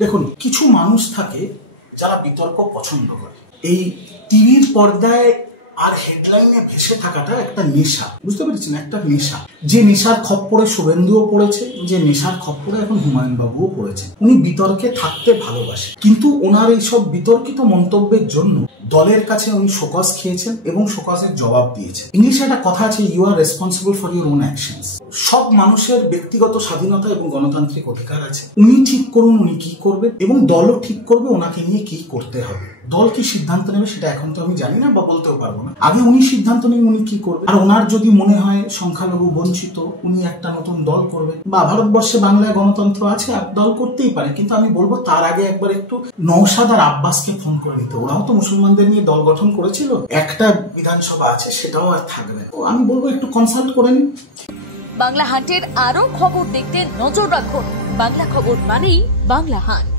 দেখুন, কিছু মানুষ থাকে যারা বিতর্ক পছন্দ করে। এই টিভির পর্দায় আর হেডলাইনে ভেসে থাকাটা একটা নেশা, বুঝতে পেরেছেন? একটা নেশা, যে নেশার খপ্পরে শুভেন্দুও পড়েছে, যে নেশার খপ্পরে এখন হুমায়ুন বাবুও পড়েছে। উনি বিতর্কে থাকতে ভালোবাসে, কিন্তু ওনার এইসব বিতর্কিত মন্তব্যের জন্য দলের কাছে উনি শোকজ খেয়েছেন এবং শোকজের জবাব দিয়েছেন। ইংলিশে একটা কথা আছে, you are responsible for your own actions. সব মানুষের ব্যক্তিগত স্বাধীনতা এবং গণতান্ত্রিক অধিকার আছে। উনি ঠিক করুন উনি কি করবেন, এবং দলও ঠিক করবে ওনাকে নিয়ে কি করতে হবে। দল কি সিদ্ধান্ত নেবে সেটা এখন তো আমি জানি না বা বলতেও পারবো না। আগে উনি সিদ্ধান্ত নেন উনি কি করবেন। আর ওনার যদি মনে হয় সংখ্যালঘু বঞ্চিত, উনি একটা নতুন দল করবেন, বা ভারতবর্ষে বাংলায় গণতন্ত্র আছে, দল করতেই পারে। কিন্তু আমি বলবো তার আগে একবার একটু নওশাদ আর আব্বাসকে ফোন করে নিতে। ওরাও তো মুসলমানদের নিয়ে দল গঠন করেছিল, একটা বিধানসভা আছে, সেটাও আর থাকবে। তো আমি বলবো একটু কনসাল্ট করে নিন। বাংলা হান্টের আরো খবর দেখতে নজর রাখুন। বাংলা খবর মানেই বাংলা হান্ট।